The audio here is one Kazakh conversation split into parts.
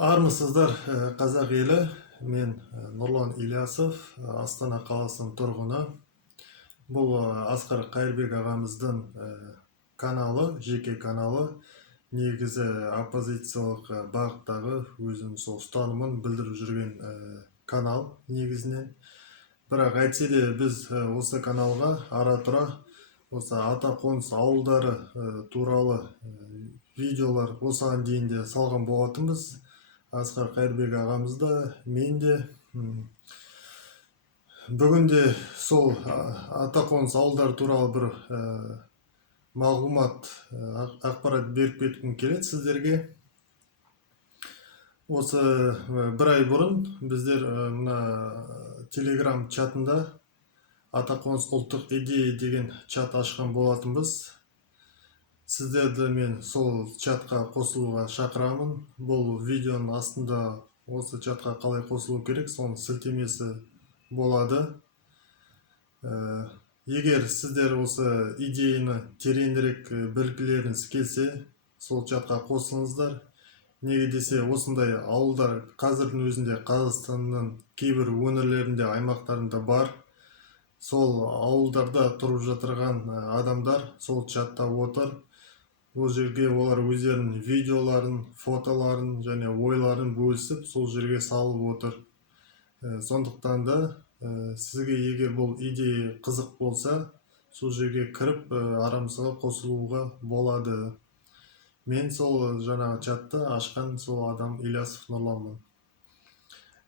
Армысыздар, қазақ елі. Мен Нұрлан Ильясов, Астана қаласының тұрғыны. Бұл Асқар Қайырбек ағамыздың каналы, жеке каналы. Негізі оппозициялық бағыттағы өзінің сол ұстанымын білдіріп жүрген канал негізінен. Бірақ әйтсе де біз осы каналға ара-тұра осы ата-қоныс ауылдары туралы видеолар осыған дейін де салған болатынбыз. Асқар Қайырбек ағамыз да, мен де. Бүгінде сол ата-қоныс ауылдар туралы бір мағлұмат, ақпарат беріп кеткім келеді сіздерге. Осы бір ай бұрын біздер мына телеграм чатында ата-қоныс ұлттық идея деген чат ашқан болатынбыз. Сіздерді мен сол чатқа қосылуға шақырамын. Бұл видеоның астында осы чатқа қалай қосылу керек, соның сілтемесі болады. Егер сіздер осы идеяны тереңірек білгілеріңіз келсе, сол чатқа қосылыңыздар. Неге десе, осындай ауылдар қазірдің өзінде Қазақстанның кейбір өңірлерінде, аймақтарында бар. Сол ауылдарда тұрып жатырған адамдар сол чатта отыр. Ол жерге олар өздерінің видеоларын, фотоларын және ойларын бөлісіп, сол жерге салып отыр. Сондықтан да сізге егер бұл идея қызық болса, сол жерге кіріп арамызға қосылуға болады. Мен сол жаңағы чатты ашқан сол адам Ильясов Нұрланмын.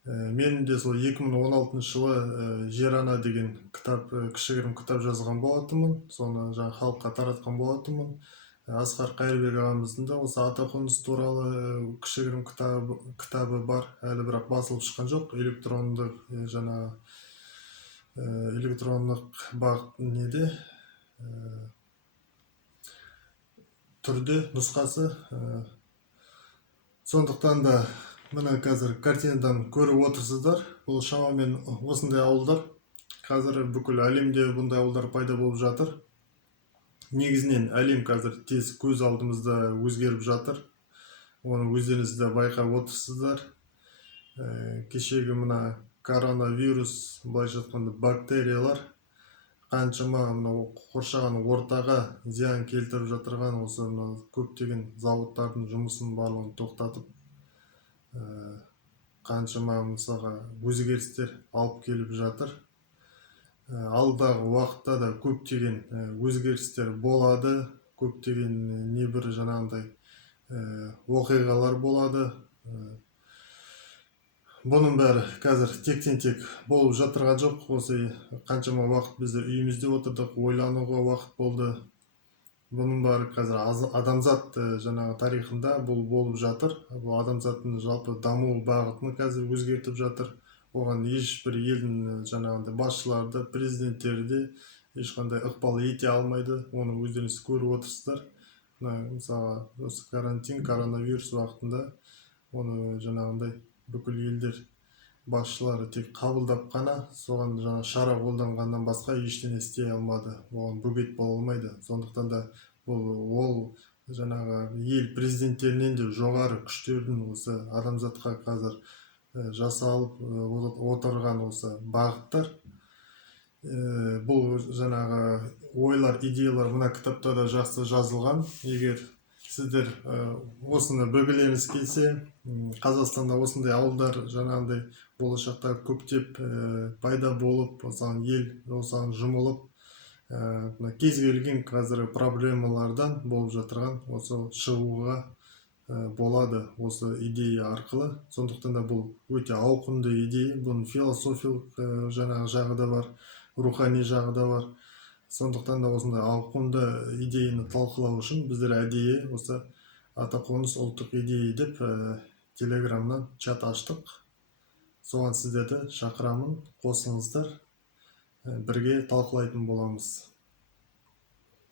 Мен де сол 2016 жылы Жер ана деген кітап, кішігірім кітап жазған болатынмын. Соны жаңа халыққа таратқан болатынмын. Асқар Қайырбек ағамыздың да осы ата-қоныс туралы кішігірім кітабы бар. Әлі бірақ басылып шыққан жоқ. Электрондық бағыт неде түрде нұсқасы. Сондықтан да мына қазір картинадан көріп отырсыздар. Бұл шамамен осындай ауылдар. Қазір бүкіл әлемде бұндай ауылдар пайда болып жатыр. Негізінен әлем қазір тез көз алдымызда өзгеріп жатыр. Оны өздеріңіз де байқап отырсыздар. Кешегі мына коронавирус, былайша айтқанда бактериялар қаншама қоршаған ортаға зиян келтіріп жатырған осы көптеген зауыттардың жұмысын барлығын тоқтатып, қаншама мысалға өзгерістер алып келіп жатыр. Алдағы уақытта да көптеген өзгерістер болады, көптеген небір жаңағындай оқиғалар болады. Бұның бәрі қазір тектен-тек болып жатырған жоқ. Осы қаншама уақыт біздер үйімізде отырдық, ойлануға уақыт болды. Бұның бәрі қазір адамзат жаңағы тарихында бұл болып жатыр. Бұл адамзаттың жалпы даму бағытын қазір өзгертіп жатыр. Оған ешбір елдің жаңағындай басшылары, президенттері де ешқандай ықпал ете алмайды. Оны өздеріңіз көріп отырсыздар. Мысалы, осы карантин, коронавирус уақытында оны жаңағындай бүкіл елдер басшылары тек қабылдап қана, соған жаңа шара қолданғаннан басқа ештеңе істей алмады. Оған бөгет бола алмайды. Сондықтан да ол жаңағы ел президенттерінен де жоғары күштердің осы адамзатқа қазір жасалып отырған осы бағыттар. Бұл жаңағы ойлар, идеялар мына кітапта да жақсы жазылған. Егер сіздер осыны білгілеріңіз келсе, Қазақстанда осындай ауылдар жаңағындай болашақта көптеп пайда болып, осыған ел осыған жұмылып, кез келген қазір проблемалардан болып жатырған осы шығуға болады осы идея арқылы. Сондықтан да бұл өте ауқымды идея. Бұның философиялық жаңағы жағы да бар, рухани жағы да бар. Сондықтан да осындай ауқымды идеяны талқылау үшін біздер әдейі осы ата-қоныс ұлттық идея деп телеграмнан чат аштық. Соған сіздерді шақырамын, қосылыңыздар, бірге талқылайтын боламыз.